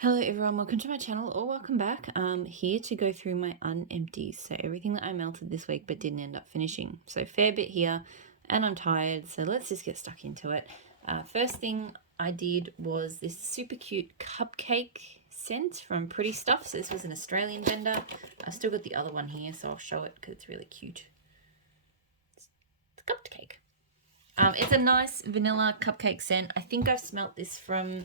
Hello everyone, welcome to my channel or welcome back. I'm here to go through my unempties, so everything that I melted this week but didn't end up finishing. So fair bit here and I'm tired, so let's just get stuck into it. First thing I did was this super cute cupcake scent from Pretty Stuff. So this was an Australian vendor. I've still got the other one here, so I'll show it because it's really cute. It's a cupcake. It's a nice vanilla cupcake scent. I think I've smelt this from...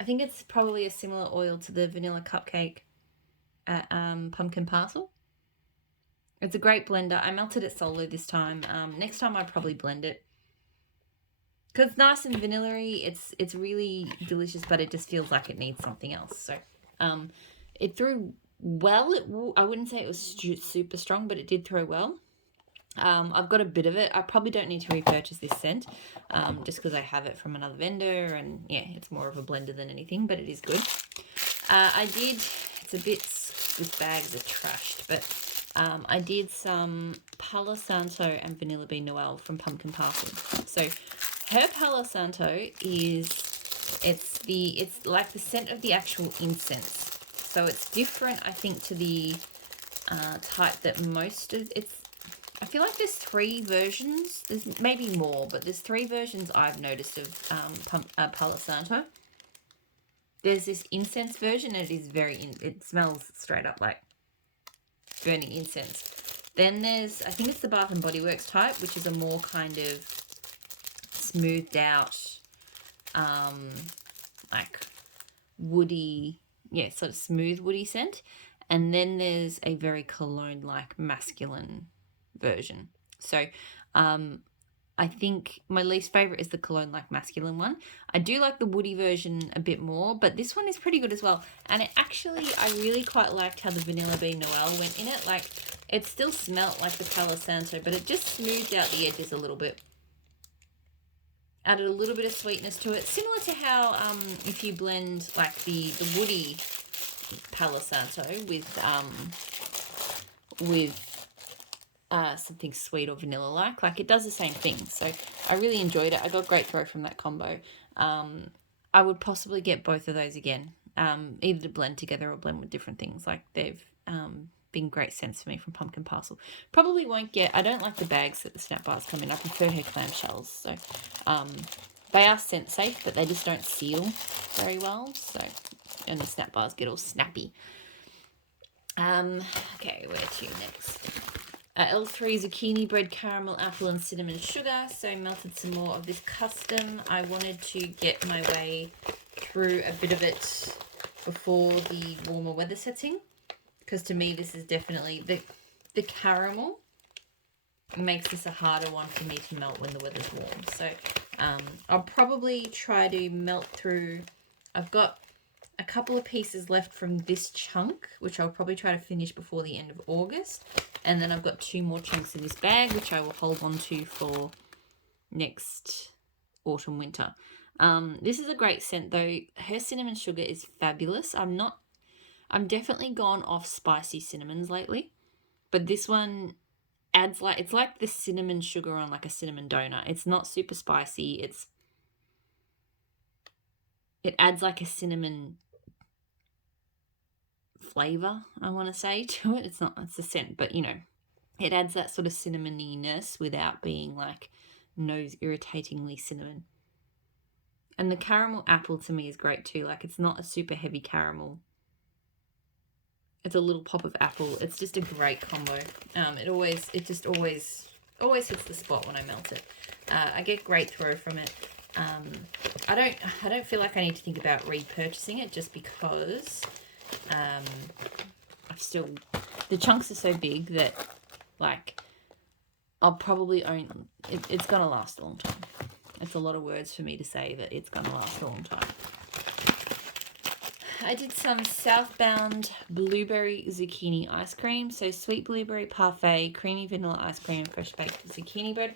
I think it's probably a similar oil to the vanilla cupcake at Pumpkin Parcel. It's a great blender. I melted it solo this time. Next time I probably blend it. Because it's nice and vanilla-y. It's really delicious, but it just feels like it needs something else. So it threw well. I wouldn't say it was super strong, but it did throw well. I've got a bit of it. I probably don't need to repurchase this scent just because I have it from another vendor, and yeah, it's more of a blender than anything, but it is good. It's a bit, this bags are trashed, but I did some Palo Santo and Vanilla Bean Noel from Pumpkin Parcel. So her Palo Santo it's like the scent of the actual incense. So it's different, I think, to the type that most of I feel like there's 3 versions. There's maybe more, but there's 3 versions I've noticed of Palo Santo. There's this incense version, and it is it smells straight up like burning incense. Then there's, I think it's the Bath and Body Works type, which is a more kind of smoothed out, like woody, yeah, sort of smooth woody scent. And then there's a very cologne-like masculine version. So I think my least favorite is the cologne like masculine one. I do like the woody version a bit more, but this one is pretty good as well. And I really quite liked how the Vanilla Bean Noel went in it. Like, it still smelt like the Palo Santo, but it just smoothed out the edges a little bit. Added a little bit of sweetness to it, similar to how if you blend like the woody Palo Santo with something sweet or vanilla like it does the same thing. So I really enjoyed it. I got great throw from that combo. I would possibly get both of those again, either to blend together or blend with different things. Like, they've been great scents for me from Pumpkin Parcel. Probably won't get, I don't like the bags that the snap bars come in. I prefer her clamshells. So they are scent safe, but they just don't seal very well. So, and the snap bars get all snappy. Okay, where to next? L3 Zucchini, bread, caramel, apple, and cinnamon sugar. So I melted some more of this custom. I wanted to get my way through a bit of it before the warmer weather sets in, because to me this is definitely the caramel makes this a harder one for me to melt when the weather's warm. So I'll probably try to melt through. I've got a couple of pieces left from this chunk, which I'll probably try to finish before the end of August. And then I've got 2 more chunks in this bag, which I will hold on to for next autumn, winter. This is a great scent though. Her cinnamon sugar is fabulous. I'm definitely gone off spicy cinnamons lately, but this one adds it's like the cinnamon sugar on like a cinnamon donut. It's not super spicy. It adds like a cinnamon flavor, I want to say, to it. It's a scent, but you know, it adds that sort of cinnamoniness without being like nose irritatingly cinnamon. And the caramel apple to me is great too. Like, it's not a super heavy caramel. It's a little pop of apple. It's just a great combo. It just always hits the spot when I melt it. I get great throw from it. I don't feel like I need to think about repurchasing it, just because the chunks are so big that, like, I'll probably own it. It's gonna last a long time. It's a lot of words for me to say that it's gonna last a long time. I did some Southbound blueberry zucchini ice cream. So sweet blueberry parfait, creamy vanilla ice cream, and fresh baked zucchini bread.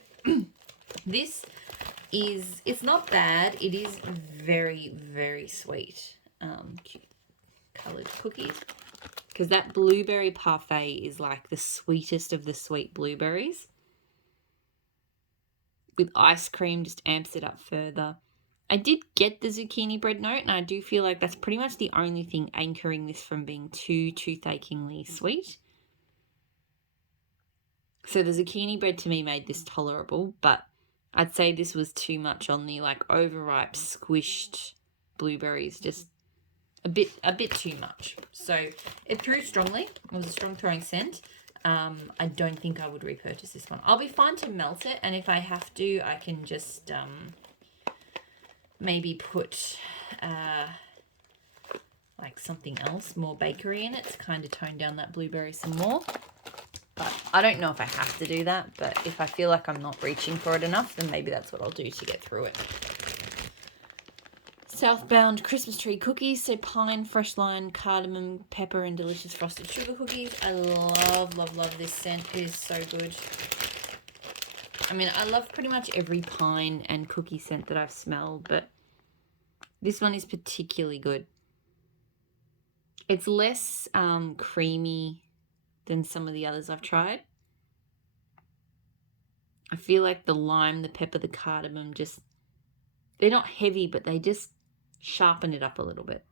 It's not bad. It is very, very sweet. Cute coloured cookies. Because that blueberry parfait is like the sweetest of the sweet blueberries. With ice cream, just amps it up further. I did get the zucchini bread note, and I do feel like that's pretty much the only thing anchoring this from being too toothacheingly sweet. So the zucchini bread to me made this tolerable, but I'd say this was too much on the like overripe, squished blueberries, just a bit too much. So it threw strongly. It was a strong throwing scent. I don't think I would repurchase this one. I'll be fine to melt it, and if I have to, I can just maybe put like something else, more bakery in it to kind of tone down that blueberry some more. But I don't know if I have to do that, but if I feel like I'm not reaching for it enough, then maybe that's what I'll do to get through it. Southbound Christmas tree cookies, so pine, fresh lime, cardamom, pepper, and delicious frosted sugar cookies. I love this scent. It is so good. I mean, I love pretty much every pine and cookie scent that I've smelled, but this one is particularly good. It's less creamy than some of the others I've tried. I feel like the lime, the pepper, the cardamom, just, they're not heavy, but they just sharpen it up a little bit.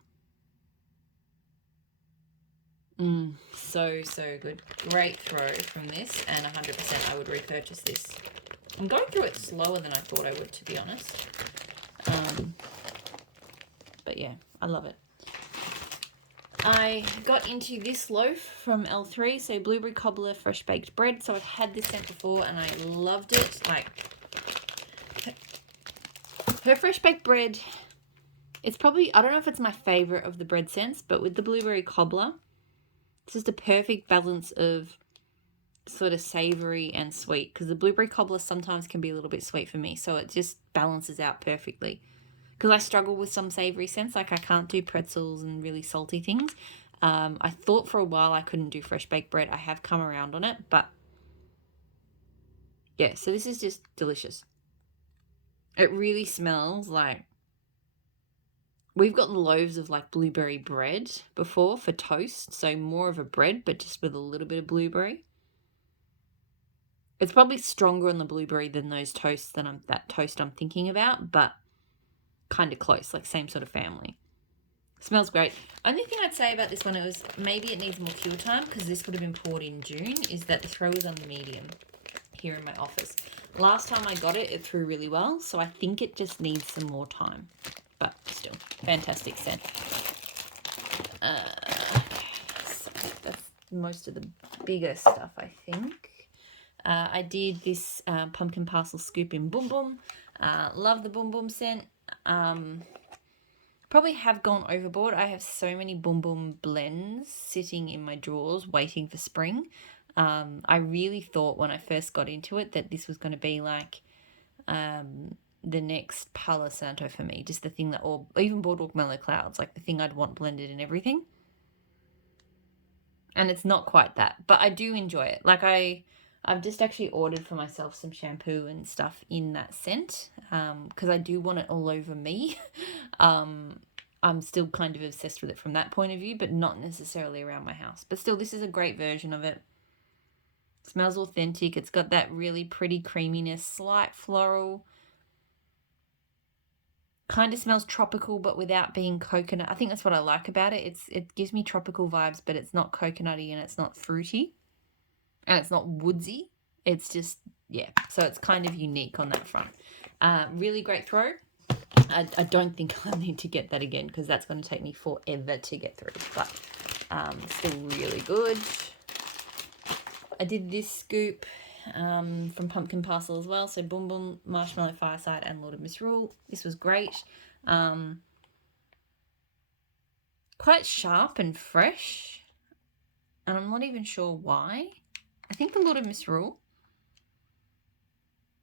So good. Great throw from this, and 100% I would repurchase this. I'm going through it slower than I thought I would, to be honest. But yeah, I love it. I got into this loaf from L3, so blueberry cobbler fresh baked bread. So I've had this scent before and I loved it. Like, her fresh baked bread, it's probably, I don't know if it's my favorite of the bread scents, but with the blueberry cobbler, it's just a perfect balance of sort of savory and sweet, because the blueberry cobbler sometimes can be a little bit sweet for me, so it just balances out perfectly. Because I struggle with some savory scents, like I can't do pretzels and really salty things. I thought for a while I couldn't do fresh baked bread. I have come around on it, but yeah, so this is just delicious. It really smells like, we've gotten loaves of like blueberry bread before for toast, so more of a bread, but just with a little bit of blueberry. It's probably stronger on the blueberry than those toasts that toast I'm thinking about, but kind of close, like same sort of family. Smells great. Only thing I'd say about this one is maybe it needs more cure time, because this would have been poured in June, is that the throw is on the medium here in my office. Last time I got it, it threw really well, so I think it just needs some more time. But still, fantastic scent. So that's most of the bigger stuff, I think. I did this pumpkin parcel scoop in Boom Boom. Love the Boom Boom scent. Probably have gone overboard. I have so many Boom Boom blends sitting in my drawers waiting for spring. I really thought when I first got into it that this was going to be like the next Palo Santo for me, just the thing that, or even Boardwalk Mellow Clouds, like the thing I'd want blended in everything. And it's not quite that, but I do enjoy it. Like I've just actually ordered for myself some shampoo and stuff in that scent, because I do want it all over me. I'm still kind of obsessed with it from that point of view, but not necessarily around my house. But still, this is a great version of it. Smells authentic. It's got that really pretty creaminess, slight floral. Kind of smells tropical, but without being coconut. I think that's what I like about it. It gives me tropical vibes, but it's not coconutty and it's not fruity. And it's not woodsy. It's just, yeah. So it's kind of unique on that front. Really great throw. I don't think I need to get that again, because that's going to take me forever to get through. But still really good. I did this scoop from Pumpkin Parcel as well. So Boom Boom, Marshmallow, Fireside, and Lord of Misrule. This was great. Quite sharp and fresh. And I'm not even sure why. I think the Lord of Misrule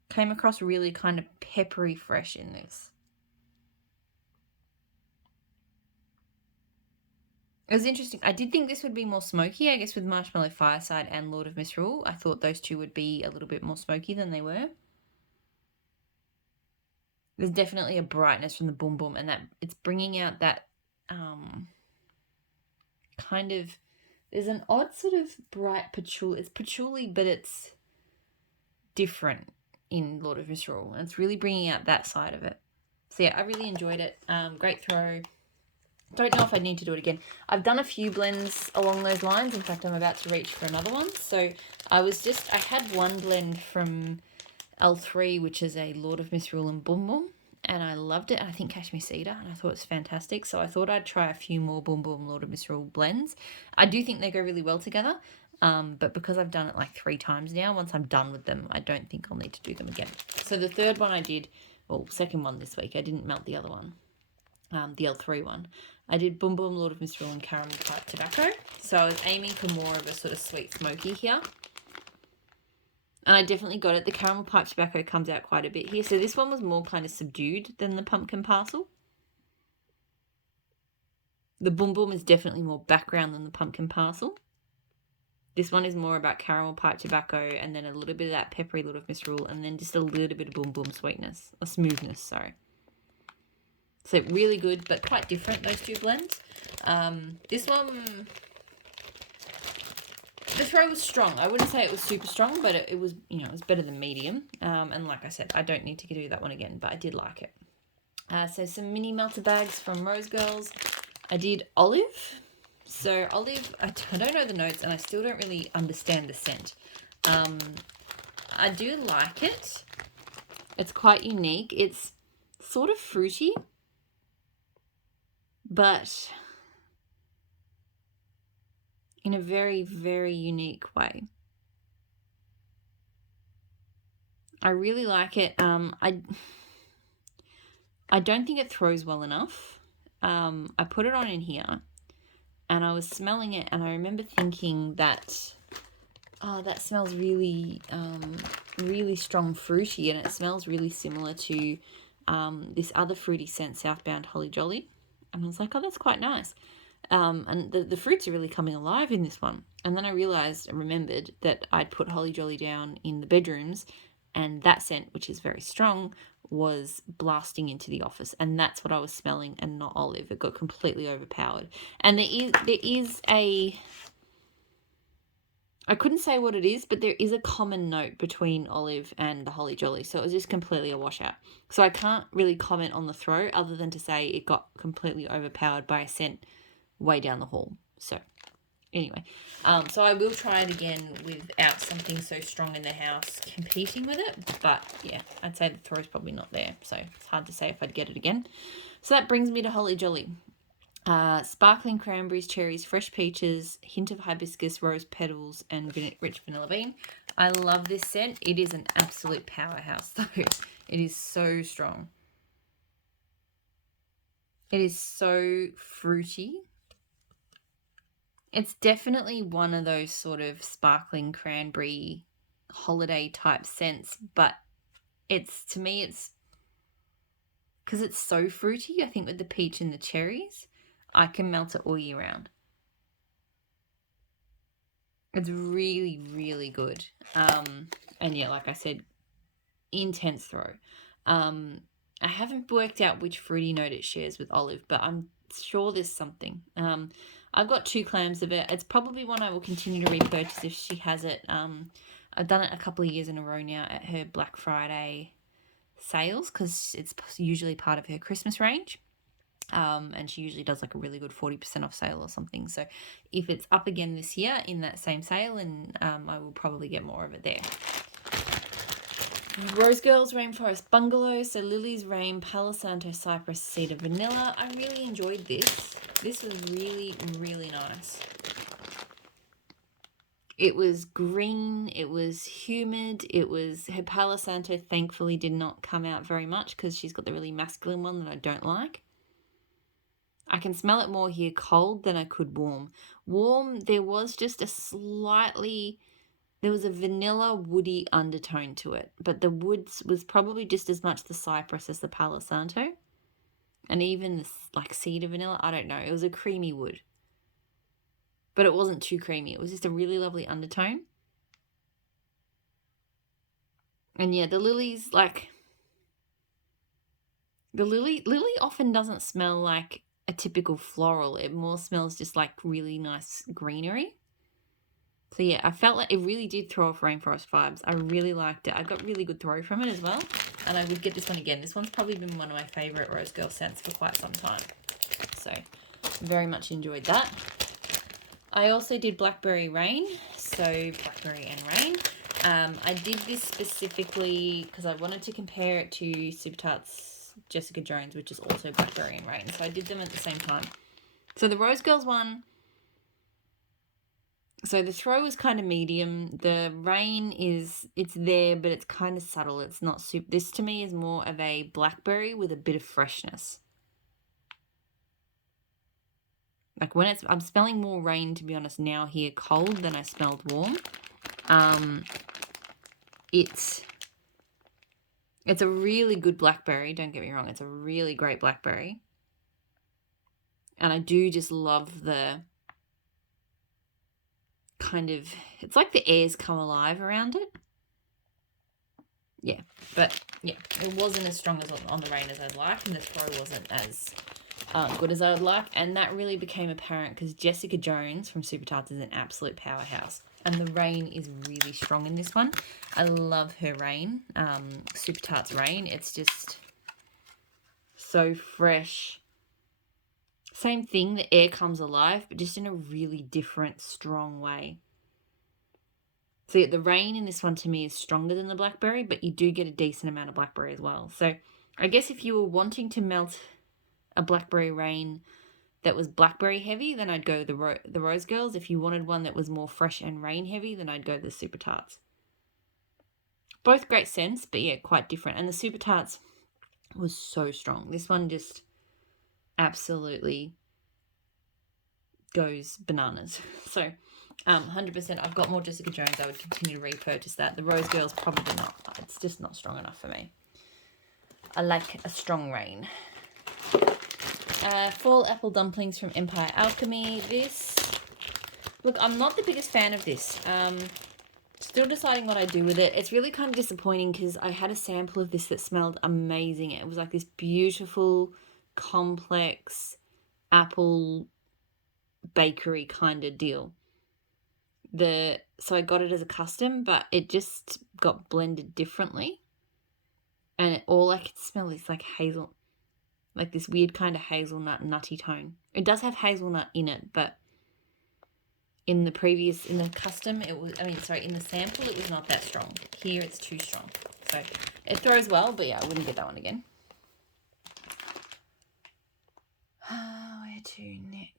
came across really kind of peppery fresh in this. It was interesting. I did think this would be more smoky, I guess, with Marshmallow, Fireside, and Lord of Misrule. I thought those two would be a little bit more smoky than they were. There's definitely a brightness from the Boom Boom, and that it's bringing out that kind of, there's an odd sort of bright patchouli. It's patchouli, but it's different in Lord of Misrule, and it's really bringing out that side of it. So yeah, I really enjoyed it. Great throw. Don't know if I need to do it again. I've done a few blends along those lines. In fact, I'm about to reach for another one. So I had one blend from L3, which is a Lord of Misrule and Boom Boom, and I loved it. And I think Cashmere Cedar, and I thought it was fantastic. So I thought I'd try a few more Boom Boom Lord of Misrule blends. I do think they go really well together. But because I've done it like 3 times now, once I'm done with them, I don't think I'll need to do them again. So the third one I did, well, second one this week, I didn't melt the other one, the L3 one. I did Boom Boom Lord of Misrule and Caramel Pipe Tobacco. So I was aiming for more of a sort of sweet smoky here. And I definitely got it. The Caramel Pipe Tobacco comes out quite a bit here. So this one was more kind of subdued than the Pumpkin Parcel. The Boom Boom is definitely more background than the Pumpkin Parcel. This one is more about Caramel Pipe Tobacco and then a little bit of that peppery Lord of Misrule and then just a little bit of Boom Boom sweetness, or smoothness, sorry. So really good, but quite different, those two blends. This one, the throw was strong. I wouldn't say it was super strong, but it was, you know, it was better than medium. And like I said, I don't need to do that one again, but I did like it. So some mini melter bags from Rose Girls. I did Olive. So Olive, I don't know the notes and I still don't really understand the scent. I do like it. It's quite unique. It's sort of fruity, but in a very, very unique way. I really like it. I don't think it throws well enough. I put it on in here and I was smelling it and I remember thinking that, oh, that smells really, really strong fruity, and it smells really similar to this other fruity scent, Southbound Holly Jolly. And I was like, oh, that's quite nice. And the fruits are really coming alive in this one. And then I remembered that I'd put Holly Jolly down in the bedrooms, and that scent, which is very strong, was blasting into the office, and that's what I was smelling and not Olive. It got completely overpowered. And there is a, I couldn't say what it is, but there is a common note between Olive and the Holly Jolly, so it was just completely a washout. So I can't really comment on the throw other than to say it got completely overpowered by a scent way down the hall. So anyway, so I will try it again without something so strong in the house competing with it, but yeah, I'd say the throw's probably not there, so it's hard to say if I'd get it again. So that brings me to Holly Jolly. Sparkling cranberries, cherries, fresh peaches, hint of hibiscus, rose petals, and rich vanilla bean. I love this scent. It is an absolute powerhouse though. It is so strong. It is so fruity. It's definitely one of those sort of sparkling cranberry holiday type scents, but to me it's because it's so fruity. I think with the peach and the cherries, I can melt it all year round. It's really, really good. And yeah, like I said, intense throw. I haven't worked out which fruity note it shares with Olive, but I'm sure there's something. I've got 2 clams of it. It's probably one I will continue to repurchase if she has it. I've done it a couple of years in a row now at her Black Friday sales because it's usually part of her Christmas range. And she usually does like a really good 40% off sale or something. So if it's up again this year in that same sale, and I will probably get more of it there. Rose Girls Rainforest Bungalow. So Lily's Rain, Palo Santo, Cypress, Cedar, Vanilla. I really enjoyed this. This was really, really nice. It was green, it was humid, her Palo Santo thankfully did not come out very much because she's got the really masculine one that I don't like. I can smell it more here cold than I could warm. Warm, there was just there was a vanilla woody undertone to it, but the woods was probably just as much the cypress as the Palo Santo. And even the like cedar vanilla, I don't know. It was a creamy wood. But it wasn't too creamy. It was just a really lovely undertone. And yeah, the lilies, like, the lily often doesn't smell like a typical floral. It more smells just like really nice greenery. So yeah, I felt like it really did throw off Rainforest vibes. I really liked it. I got really good throw from it as well. And I would get this one again. This one's probably been one of my favourite Rose Girl scents for quite some time. So very much enjoyed that. I also did Blackberry Rain. So Blackberry and Rain. I did this specifically because I wanted to compare it to Super Tarts Jessica Jones, which is also Blackberry and Rain. So I did them at the same time. So the Rose Girls one, so the throw is kind of medium. The rain it's there, but it's kind of subtle. It's not super. This to me is more of a blackberry with a bit of freshness. Like when I'm smelling more rain, to be honest, now here cold than I smelled warm. It's a really good blackberry. Don't get me wrong. It's a really great blackberry. And I do just love the kind of, it's like the air's come alive around it. Yeah, but yeah, it wasn't as strong as on the rain as I'd like, and the throw wasn't as good as I would like, and that really became apparent because Jessica Jones from Super Tarts is an absolute powerhouse, and the rain is really strong in this one. I love her rain, Super Tarts rain. It's just so fresh. Same thing, the air comes alive, but just in a really different, strong way. So yeah, the rain in this one to me is stronger than the blackberry, but you do get a decent amount of blackberry as well. So I guess if you were wanting to melt a Blackberry Rain that was blackberry heavy, then I'd go the Rose Girls. If you wanted one that was more fresh and rain heavy, then I'd go the Super Tarts. Both great scents, but yeah, quite different. And the Super Tarts was so strong. This one just absolutely goes bananas. So 100%, I've got more Jessica Jones. I would continue to repurchase that. The Rose Girls, probably not. It's just not strong enough for me. I like a strong rain. Fall Apple Dumplings from Empire Alchemy. This, look, I'm not the biggest fan of this. Still deciding what I do with it. It's really kind of disappointing because I had a sample of this that smelled amazing. It was like this beautiful, complex apple bakery kind of deal. So I got it as a custom, but it just got blended differently. And all I could smell is like hazel, like this weird kind of hazelnut nutty tone. It does have hazelnut in it, but in the custom, in the sample, it was not that strong. Here, it's too strong. So it throws well, but yeah, I wouldn't get that one again. Where to next?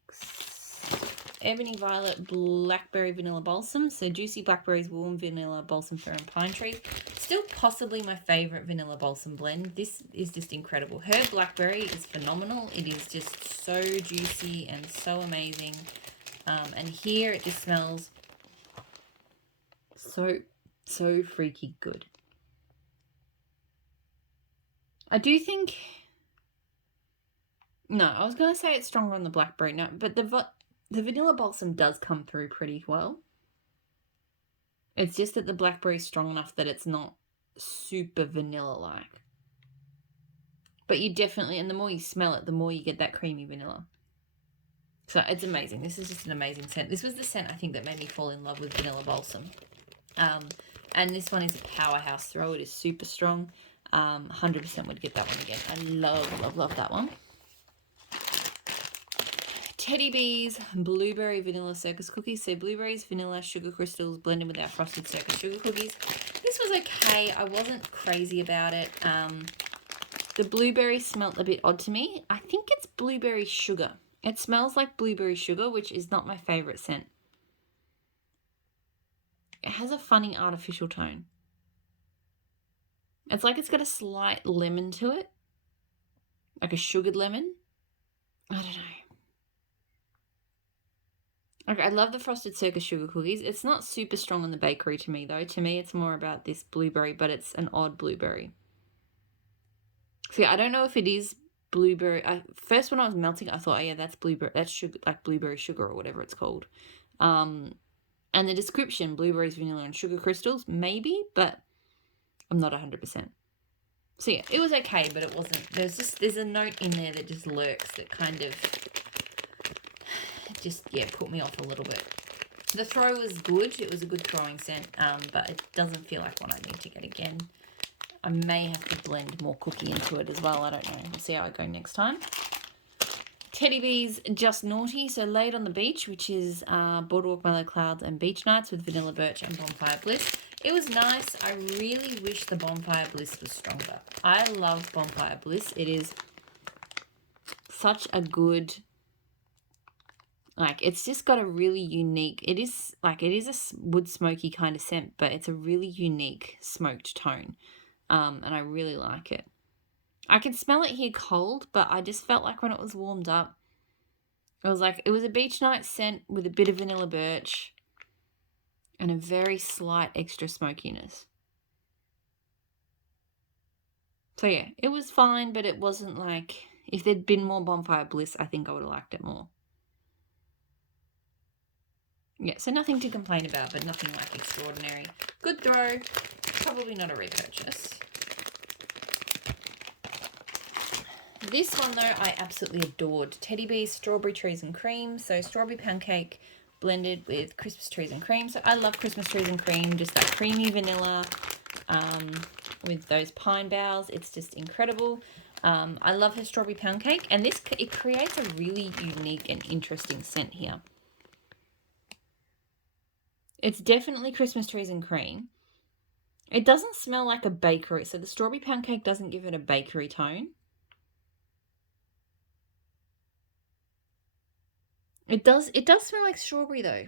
Ebony Violet Blackberry Vanilla Balsam. So juicy blackberries, warm vanilla, balsam fir and pine tree. Still possibly my favourite vanilla balsam blend. This is just incredible. Her blackberry is phenomenal. It is just so juicy and so amazing. And here it just smells so freaky good. I do think... No, I was going to say it's stronger on the blackberry. No, but the vanilla balsam does come through pretty well. It's just that the blackberry is strong enough that it's not super vanilla-like. But you definitely, and the more you smell it, the more you get that creamy vanilla. So it's amazing. This is just an amazing scent. This was the scent, I think, that made me fall in love with vanilla balsam. And this one is a powerhouse throw. It is super strong. 100% would get that one again. I love that one. Teddy Bees Blueberry Vanilla Circus Cookies. So blueberries, vanilla, sugar crystals blended with our frosted Circus sugar cookies. This was okay. I wasn't crazy about it. The blueberry smelled a bit odd to me. I think it's blueberry sugar. It smells like blueberry sugar, which is not my favourite scent. It has a funny artificial tone. It's like it's got a slight lemon to it. Like a sugared lemon. I don't know. Okay, I love the frosted Circus sugar cookies. It's not super strong on the bakery to me, though. To me, it's more about this blueberry, but it's an odd blueberry. See, I don't know if it is blueberry. First, when I was melting, I thought, oh yeah, that's blueberry. That's sugar, like blueberry sugar or whatever it's called. And the description, blueberries, vanilla, and sugar crystals, maybe, but I'm not 100%. So yeah, it was okay, but it wasn't. There's a note in there that just lurks that kind of just, yeah, put me off a little bit. The throw was good. It was a good throwing scent, but it doesn't feel like one I need to get again. I may have to blend more cookie into it as well. I don't know. We'll see how I go next time. Teddy Bees Just Naughty. So Laid on the Beach, which is Boardwalk Mellow Clouds and Beach Nights with Vanilla Birch and Bonfire Bliss. It was nice. I really wish the Bonfire Bliss was stronger. I love Bonfire Bliss. It is such a good, like, it's just got a really unique, it is a wood smoky kind of scent, but it's a really unique smoked tone. And I really like it. I can smell it here cold, but I just felt like when it was warmed up, it was a beach night scent with a bit of vanilla birch and a very slight extra smokiness. So yeah, it was fine, but it wasn't like, if there'd been more Bonfire Bliss, I think I would have liked it more. Yeah, so nothing to complain about, but nothing like extraordinary. Good throw, probably not a repurchase. This one, though, I absolutely adored. Teddy Bees Strawberry Trees and Cream. So strawberry pound cake blended with Christmas trees and cream. So I love Christmas trees and cream, just that creamy vanilla with those pine boughs. It's just incredible. I love her strawberry pound cake. And it creates a really unique and interesting scent here. It's definitely Christmas trees and cream. It doesn't smell like a bakery. So the strawberry pound cake doesn't give it a bakery tone. It does smell like strawberry though.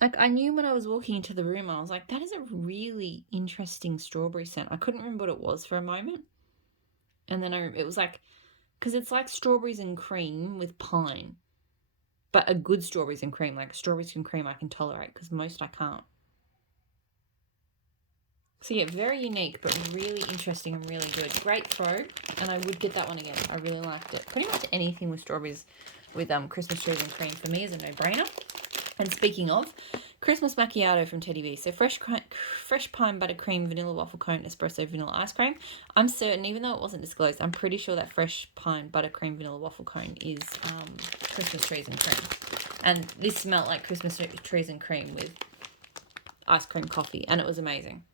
Like, I knew when I was walking into the room, I was like, that is a really interesting strawberry scent. I couldn't remember what it was for a moment. And then it was like, because it's like strawberries and cream with pine. But a good strawberries and cream, like strawberries and cream I can tolerate, because most I can't. So yeah, very unique, but really interesting and really good. Great throw, and I would get that one again. I really liked it. Pretty much anything with strawberries with Christmas trees and cream for me is a no-brainer. And speaking of, Christmas macchiato from Teddy B. So fresh pine buttercream, vanilla waffle cone, espresso, vanilla ice cream. I'm certain, even though it wasn't disclosed, I'm pretty sure that fresh pine buttercream, vanilla waffle cone is Christmas trees and cream. And this smelled like Christmas trees and cream with ice cream coffee, and it was amazing.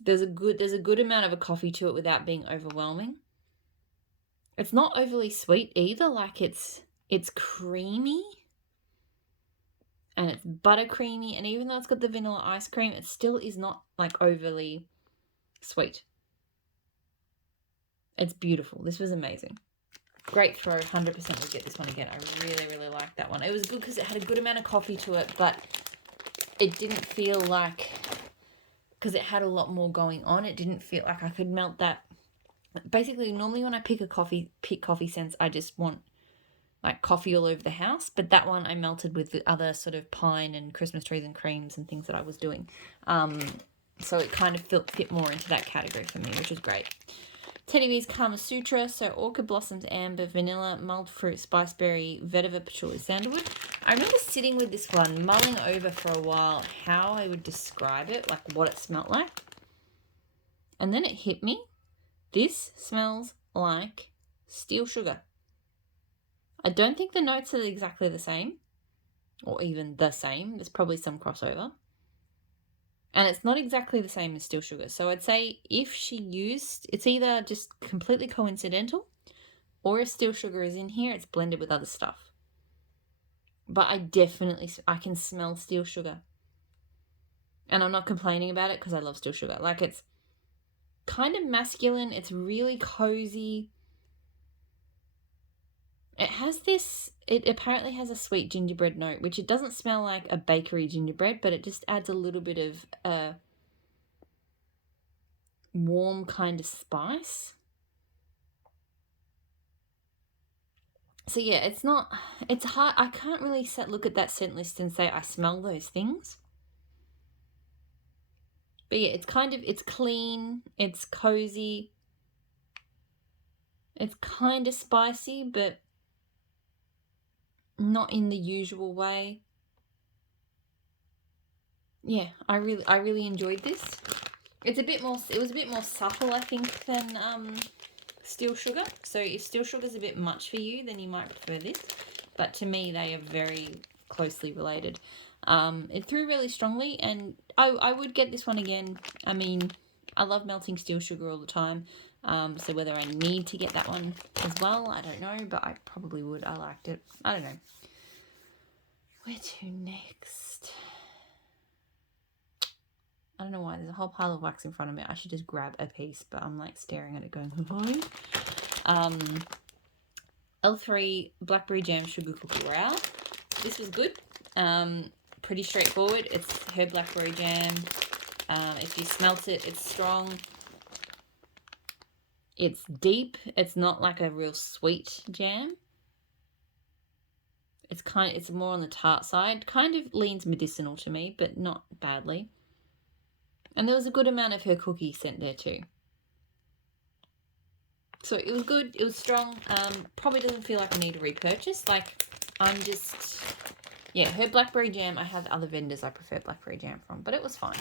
There's a good amount of a coffee to it without being overwhelming. It's not overly sweet either. Like, it's creamy and it's buttercreamy, and even though it's got the vanilla ice cream, it still is not like overly sweet. It's beautiful. This was amazing. Great throw. 100% would get this one again. I really, really liked that one. It was good because it had a good amount of coffee to it, but it didn't feel like, because it had a lot more going on, it didn't feel like I could melt that. Basically, normally when I pick coffee scents, I just want like coffee all over the house. But that one I melted with the other sort of pine and Christmas trees and creams and things that I was doing. So it kind of fit more into that category for me, which is great. Teddy Bees Kama Sutra. So orchid blossoms, amber, vanilla, mulled fruit, spiceberry, vetiver, patchouli, sandalwood. I remember sitting with this one, mulling over for a while how I would describe it, like what it smelled like. And then it hit me. This smells like steel sugar. I don't think the notes are exactly the same, or even the same. There's probably some crossover. And it's not exactly the same as steel sugar. So I'd say if she used, it's either just completely coincidental, or if steel sugar is in here, it's blended with other stuff. But I can smell steel sugar. And I'm not complaining about it because I love steel sugar. Like, it's kind of masculine. It's really cozy. It apparently has a sweet gingerbread note, which it doesn't smell like a bakery gingerbread, but it just adds a little bit of a warm kind of spice. So yeah, it's hard. I can't really look at that scent list and say I smell those things. But yeah, it's clean, it's cozy, it's kind of spicy, but not in the usual way. Yeah, I really enjoyed this. It was a bit more subtle, I think, than steel sugar. So if steel sugar is a bit much for you, then you might prefer this. but to me they are very closely related. It threw really strongly, and I would get this one again. I mean, I love melting steel sugar all the time, so whether I need to get that one as well, I don't know, but I probably would. I liked it. I don't know. Where to next? I don't know why. There's a whole pile of wax in front of me. I should just grab a piece, but I'm like staring at it going, hi. L3 Blackberry Jam Sugar Cookie Row. This was good. Pretty straightforward. It's her blackberry jam. If you smelt it, it's strong. It's deep. It's not like a real sweet jam. It's more on the tart side. Kind of leans medicinal to me, but not badly. And there was a good amount of her cookie scent there too. So it was good. It was strong. Probably doesn't feel like I need to repurchase. Like, I'm just... Yeah, her blackberry jam, I have other vendors I prefer blackberry jam from, but it was fine.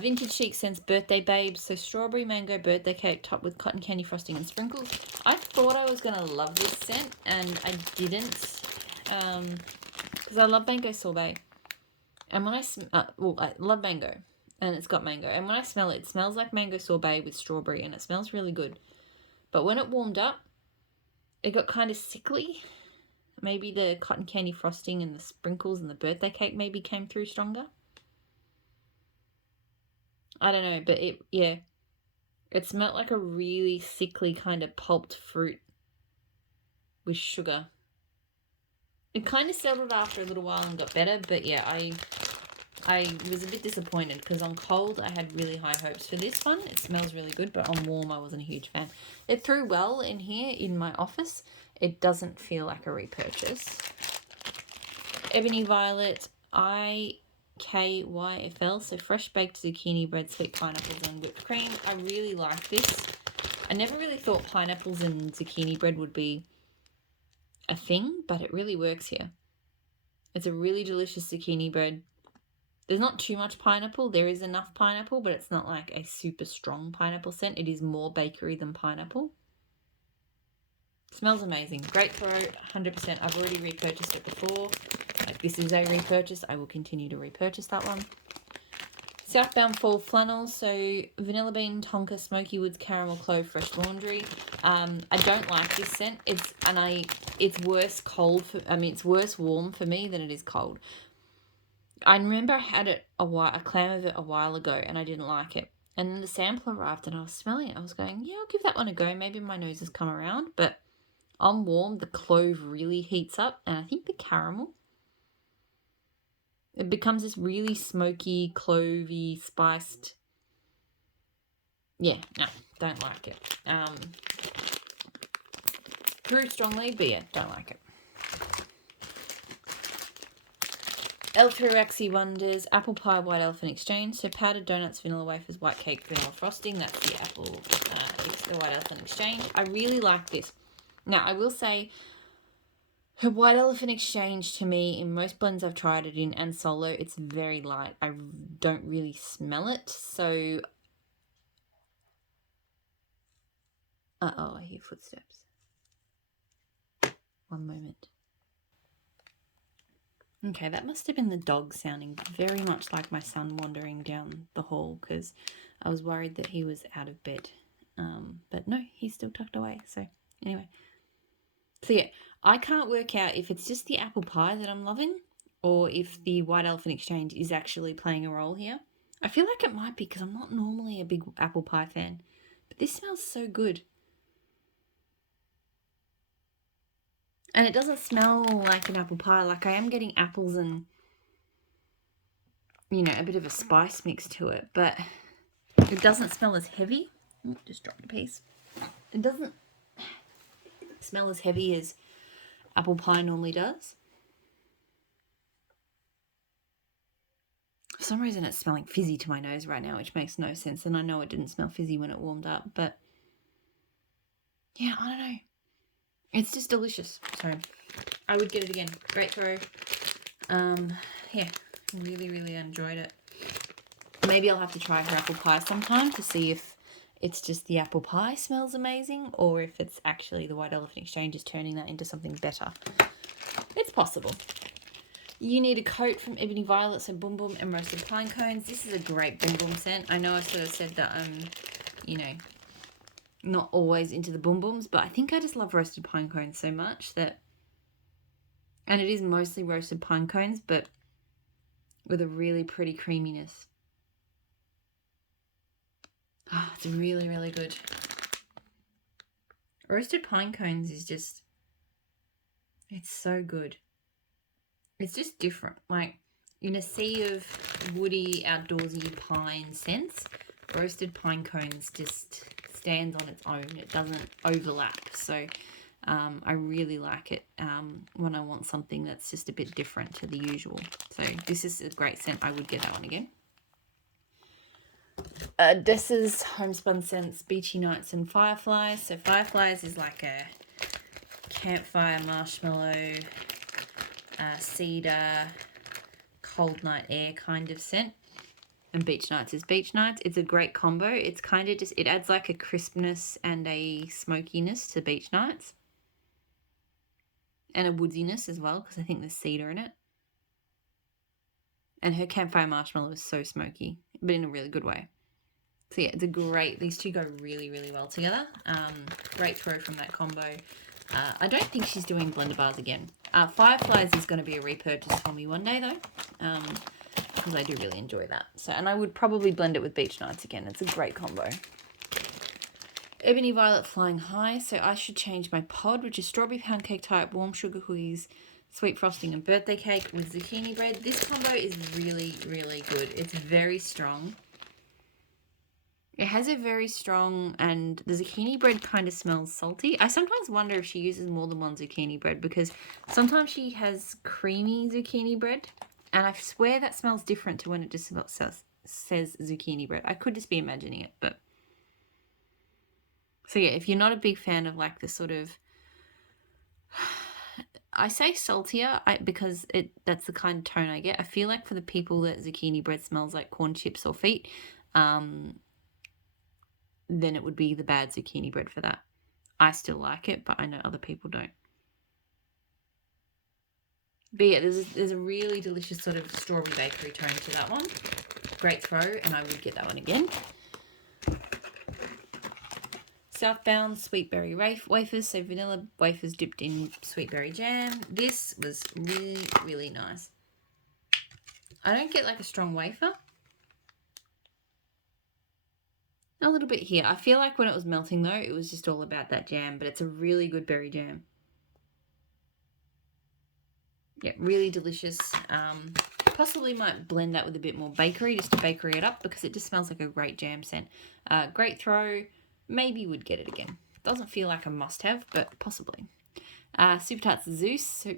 Vintage Chic Scents Birthday Babes. So strawberry mango birthday cake topped with cotton candy frosting and sprinkles. I thought I was going to love this scent, and I didn't. Because I love mango sorbet. And when I love mango, and it's got mango. And when I smell it, it smells like mango sorbet with strawberry, and it smells really good. But when it warmed up, it got kind of sickly. Maybe the cotton candy frosting and the sprinkles and the birthday cake maybe came through stronger. I don't know, but it smelled like a really sickly kind of pulped fruit with sugar. It kind of settled after a little while and got better, but yeah, I was a bit disappointed because on cold I had really high hopes for this one. It smells really good, but on warm I wasn't a huge fan. It threw well in here in my office. It doesn't feel like a repurchase. Ebony Violet IKYFL, so fresh baked zucchini bread, sweet pineapples and whipped cream. I really like this. I never really thought pineapples and zucchini bread would be a thing, but it really works here. It's a really delicious zucchini bread. There's not too much pineapple. There is enough pineapple, but it's not like a super strong pineapple scent. It is more bakery than pineapple. Smells amazing. Great throw, 100%. I've already repurchased it before. Like, this is a repurchase. I will continue to repurchase that one. Southbound Fall Flannel. So vanilla bean, tonka, smoky woods, caramel, clove, fresh laundry. I don't like this scent. It's worse cold. It's worse warm for me than it is cold. I remember I had it a clam of it a while ago and I didn't like it. And then the sample arrived and I was smelling it. I was going, yeah, I'll give that one a go. Maybe my nose has come around, but on warm, the clove really heats up, and I think the caramel, it becomes this really smoky, clovey, spiced. Yeah, no, don't like it. Grew strongly, but yeah, don't like it. L3 Wonders, Apple Pie White Elephant Exchange. So powdered donuts, vanilla wafers, white cake, vanilla frosting. That's the the White Elephant Exchange. I really like this. Now, I will say, her White Elephant Exchange to me, in most blends I've tried it in and solo, it's very light. I don't really smell it. So, I hear footsteps. One moment. Okay, that must have been the dog sounding very much like my son wandering down the hall because I was worried that he was out of bed. But no, he's still tucked away. So, anyway. So yeah, I can't work out if it's just the apple pie that I'm loving or if the White Elephant Exchange is actually playing a role here. I feel like it might be because I'm not normally a big apple pie fan. But this smells so good. And it doesn't smell like an apple pie. Like I am getting apples and, a bit of a spice mix to it. But it doesn't smell as heavy. Just dropped a piece. It doesn't smell as heavy as apple pie normally does. For some reason it's smelling fizzy to my nose right now, which makes no sense, and I know it didn't smell fizzy when it warmed up, but yeah, I don't know. It's just delicious. So I would get it again. Great throw. Yeah, really, really enjoyed it. Maybe I'll have to try her apple pie sometime to see if it's just the apple pie smells amazing, or if it's actually the White Elephant Exchange is turning that into something better. It's possible. You Need a Coat from Ebony Violets and Boom Boom and Roasted Pine Cones. This is a great Boom Boom scent. I know I sort of said that I'm, you know, not always into the Boom Booms, but I think I just love roasted pine cones so much that, and it is mostly roasted pine cones, but with a really pretty creaminess. Oh, it's really, really good. Roasted pine cones is just, it's so good. It's just different. Like, in a sea of woody, outdoorsy pine scents, roasted pine cones just stands on its own. It doesn't overlap. So I really like it when I want something that's just a bit different to the usual. So this is a great scent. I would get that one again. Dessa's Homespun Scents, Beachy Nights and Fireflies. So Fireflies is like a campfire, marshmallow, cedar, cold night air kind of scent. And Beach Nights is Beach Nights. It's a great combo. It's kind of just, it adds like a crispness and a smokiness to Beach Nights. And a woodiness as well, because I think there's cedar in it. And her Campfire Marshmallow is so smoky, but in a really good way. So yeah, it's a great, these two go really, really well together. Great throw from that combo. I don't think she's doing blender bars again. Fireflies is going to be a repurchase for me one day though. Because I do really enjoy that. So, and I would probably blend it with Beach Nights again. It's a great combo. Ebony Violet Flying High. So I should change my pod, which is strawberry pound cake type, warm sugar cookies, sweet frosting and birthday cake with zucchini bread. This combo is really, really good. It's very strong. It has a very strong, and the zucchini bread kind of smells salty. I sometimes wonder if she uses more than one zucchini bread, because sometimes she has creamy zucchini bread. And I swear that smells different to when it just says zucchini bread. I could just be imagining it, but... So yeah, if you're not a big fan of like the sort of... I say saltier because that's the kind of tone I get. I feel like for the people that zucchini bread smells like corn chips or feet, then it would be the bad zucchini bread for that. I still like it, but I know other people don't. But yeah, there's a really delicious sort of strawberry bakery tone to that one. Great throw, and I would get that one again. Southbound Sweetberry Wafers, so vanilla wafers dipped in sweetberry jam. This was really, really nice. I don't get like a strong wafer. A little bit here. I feel like when it was melting though, it was just all about that jam, but it's a really good berry jam. Yeah, really delicious. Possibly might blend that with a bit more bakery just to bakery it up, because it just smells like a great jam scent. Great throw. Maybe would get it again. Doesn't feel like a must-have, but possibly. Super Tarts Zeus. So,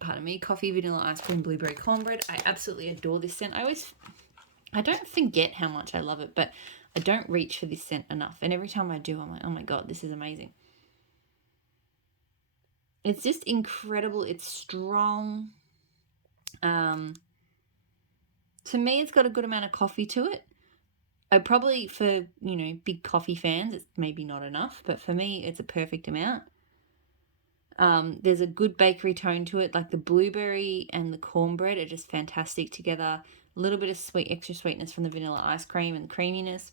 pardon me. Coffee, vanilla ice cream, blueberry cornbread. I absolutely adore this scent. I don't forget how much I love it, but I don't reach for this scent enough. And every time I do, I'm like, oh my God, this is amazing. It's just incredible. It's strong. To me, it's got a good amount of coffee to it. Probably for, big coffee fans, it's maybe not enough. But for me, it's a perfect amount. There's a good bakery tone to it. Like the blueberry and the cornbread are just fantastic together. A little bit of extra sweetness from the vanilla ice cream and creaminess.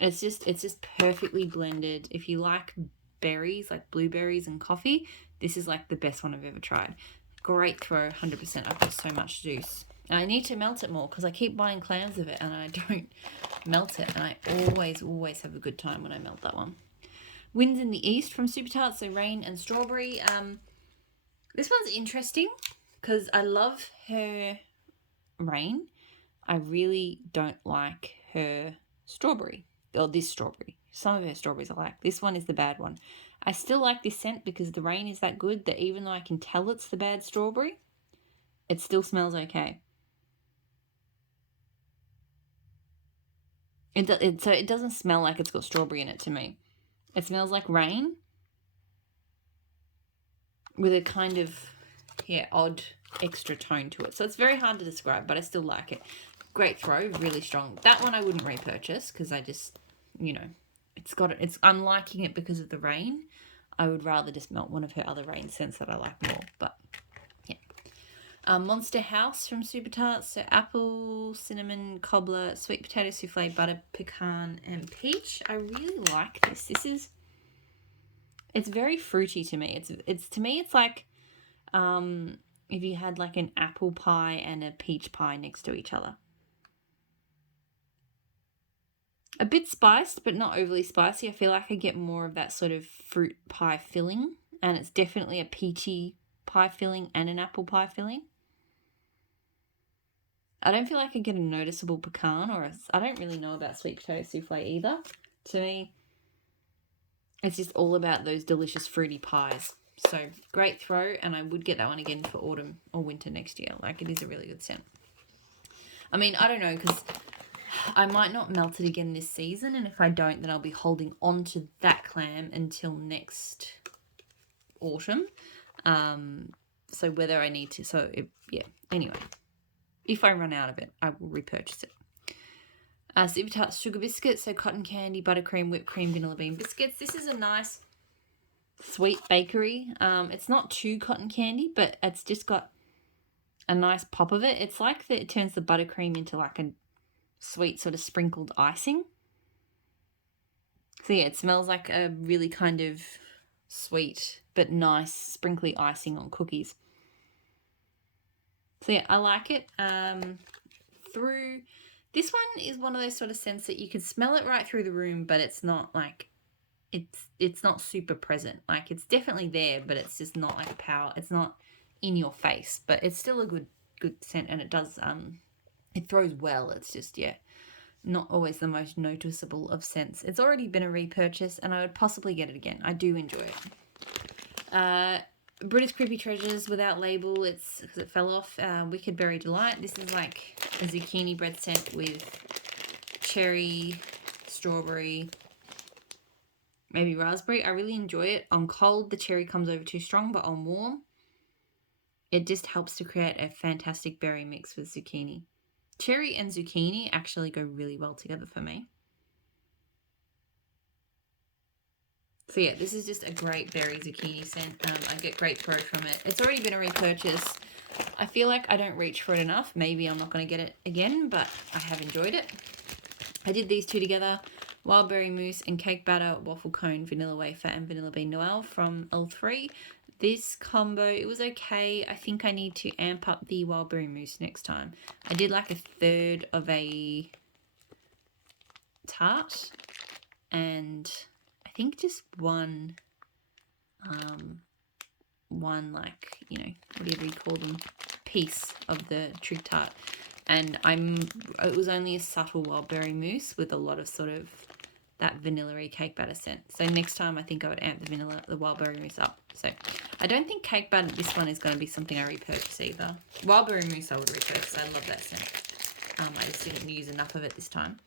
It's just perfectly blended. If you like berries, like blueberries and coffee, this is like the best one I've ever tried. Great throw, 100%. I've got so much juice. And I need to melt it more because I keep buying clams of it and I don't melt it. And I always have a good time when I melt that one. Winds in the East from Super Tarts, so rain and strawberry. This one's interesting because I love her rain. I really don't like her strawberry. Or this strawberry. Some of her strawberries I like. This one is the bad one. I still like this scent because the rain is that good that even though I can tell it's the bad strawberry, it still smells okay. So it doesn't smell like it's got strawberry in it to me. It smells like rain with a kind of, odd extra tone to it. So it's very hard to describe, but I still like it. Great throw, really strong. That one I wouldn't repurchase because I just I'm liking it because of the rain. I would rather just melt one of her other rain scents that I like more, but yeah. Monster House from Super Tarts. So apple, cinnamon, cobbler, sweet potato souffle, butter, pecan, and peach. I really like this. It's very fruity to me. It's to me it's like if you had like an apple pie and a peach pie next to each other. A bit spiced, but not overly spicy. I feel like I get more of that sort of fruit pie filling, and it's definitely a peachy pie filling and an apple pie filling. I don't feel like I get a noticeable pecan, I don't really know about sweet potato souffle either. To me, it's just all about those delicious fruity pies. So great throw, and I would get that one again for autumn or winter next year. Like, it is a really good scent. I mean, I don't know, because I might not melt it again this season, and if I don't, then I'll be holding on to that clam until next autumn. So whether I need to, anyway. If I run out of it, I will repurchase it. Super Tarts Sugar Biscuits, so cotton candy, buttercream, whipped cream, vanilla bean biscuits. This is a nice sweet bakery. It's not too cotton candy, but it's just got a nice pop of it. It's like it turns the buttercream into like a sweet sort of sprinkled icing. So yeah, it smells like a really kind of sweet but nice sprinkly icing on cookies. So yeah, I like it. This one is one of those sort of scents that you can smell it right through the room, but it's not like it's not super present. Like, it's definitely there, but it's just not like a power. It's not in your face, but it's still a good scent, and it does it throws well. It's just not always the most noticeable of scents. It's already been a repurchase, and I would possibly get it again. I do enjoy it. British Creepy Treasures without label. It's because it fell off. Wicked Berry Delight. This is like a zucchini bread scent with cherry, strawberry, maybe raspberry. I really enjoy it. On cold, the cherry comes over too strong, but on warm, it just helps to create a fantastic berry mix with zucchini. Cherry and zucchini actually go really well together for me. So yeah, this is just a great berry zucchini scent. I get great throw from it. It's already been a repurchase. I feel like I don't reach for it enough. Maybe I'm not going to get it again, but I have enjoyed it. I did these two together. Wild berry mousse and cake batter, waffle cone, vanilla wafer, and vanilla bean Noel from L3. This combo, it was okay. I think I need to amp up the wild berry mousse next time. I did like a third of a tart, and I think just one like, whatever you call them, piece of the trig tart. And it was only a subtle wild berry mousse with a lot of sort of that vanilla-y cake batter scent. So next time I think I would amp the wild berry mousse up. So I don't think cake batter, this one is going to be something I repurchase either. Wild berry mousse I would repurchase. I love that scent. I just didn't use enough of it this time.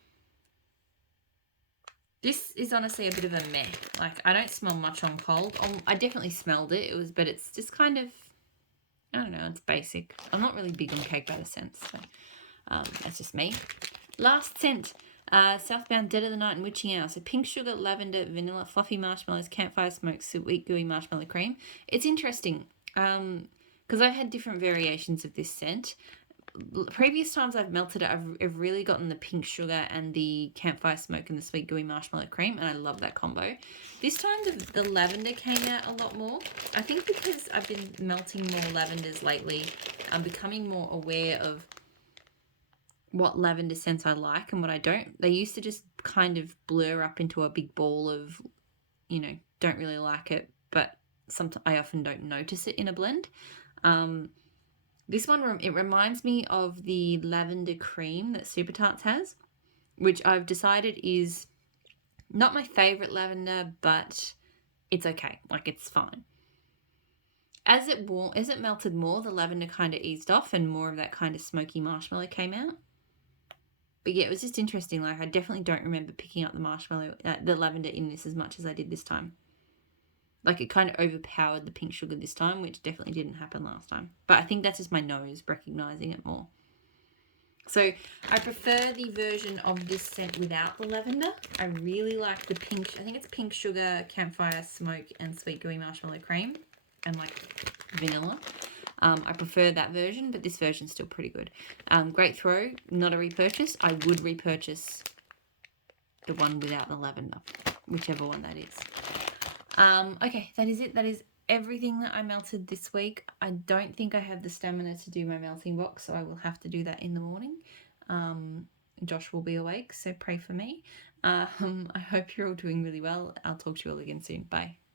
This is honestly a bit of a meh. Like, I don't smell much on cold. I definitely smelled it. But it's just kind of, I don't know, it's basic. I'm not really big on cake batter scents, so that's just me. Last scent, Southbound, Dead of the Night and Witching Hour. So pink sugar, lavender, vanilla, fluffy marshmallows, campfire smoke, sweet gooey marshmallow cream. It's interesting because I've had different variations of this scent. Previous times I've melted it, I've really gotten the pink sugar and the campfire smoke and the sweet gooey marshmallow cream, and I love that combo. This time the lavender came out a lot more. I think because I've been melting more lavenders lately, I'm becoming more aware of what lavender scents I like and what I don't. They used to just kind of blur up into a big ball of, don't really like it, but sometimes I often don't notice it in a blend. This one, it reminds me of the lavender cream that Super Tarts has, which I've decided is not my favourite lavender, but it's okay. Like, it's fine. As it melted more, the lavender kind of eased off and more of that kind of smoky marshmallow came out. But yeah, it was just interesting. Like, I definitely don't remember picking up the lavender in this as much as I did this time. Like, it kind of overpowered the pink sugar this time, which definitely didn't happen last time. But I think that's just my nose recognising it more. So I prefer the version of this scent without the lavender. I really like the pink, I think it's pink sugar, campfire smoke, and sweet gooey marshmallow cream, and like vanilla. I prefer that version, but this version's still pretty good. Great throw, not a repurchase. I would repurchase the one without the lavender, whichever one that is. Okay, that is it. That is everything that I melted this week. I don't think I have the stamina to do my melting box, so I will have to do that in the morning. Josh will be awake, so pray for me. I hope you're all doing really well. I'll talk to you all again soon. Bye.